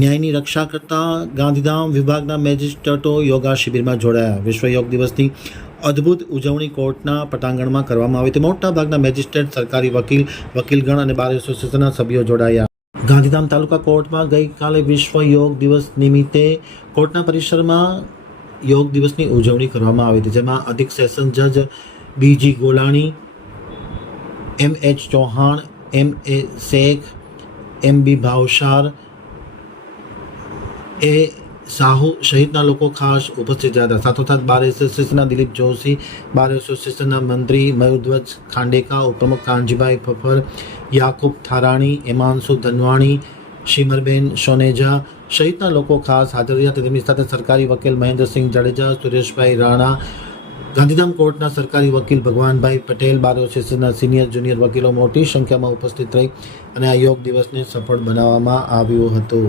ન્યાયની રક્ષા કરતા ગાંધીધામ વિભાગના મેજિસ્ટ્રેટો યોગા શિબિરમાં જોડાયા. વિશ્વ યોગ દિવસની અદ્ભુત ઉજવણી કોર્ટના પટાંગણમાં કરવામાં આવી. હતી મોટા ભાગના મેજિસ્ટ્રેટ, સરકારી વકીલ, વકીલગણ અને બાર એસોસિએશનના સભ્યો જોડાયા. ગાંધીધામ તાલુકા કોર્ટમાં ગઈકાલે વિશ્વ યોગ દિવસ નિમિત્તે કોર્ટના પરિસરમાં યોગ દિવસની ઉજવણી કરવામાં આવી હતી, જેમાં અધિક સેશન જજ B G Golani, M H Chauhan, M A Shaikh, M B Bhavsar A Sahu સહિતના લોકો ખાસ ઉપસ્થિત રહ્યા હતા. સાથોસાથ બાર એસોસિએશનના દિલીપ જોશી, બાર એસોસિએશનના મંત્રી મયુરધ્વજ ખાંડેકા, ઉપપ્રમુખ કાનજીભાઈ ફફર, યાકુબ થારાણી, હેમાંશુ ધનવાણી, શિમરબેન સોનેજા સહિતના લોકો ખાસ હાજર રહ્યા તેમની સાથે સરકારી વકીલ મહેન્દ્રસિંહ જાડેજા, સુરેશભાઈ રાણા, ગાંધીધામ કોર્ટના સરકારી વકીલ ભગવાનભાઈ પટેલ, બાર એસોસિએશનના સિનિયર જુનિયર વકીલો મોટી સંખ્યામાં ઉપસ્થિત રહી અને આ યોગ દિવસને સફળ બનાવવામાં આવ્યો હતો.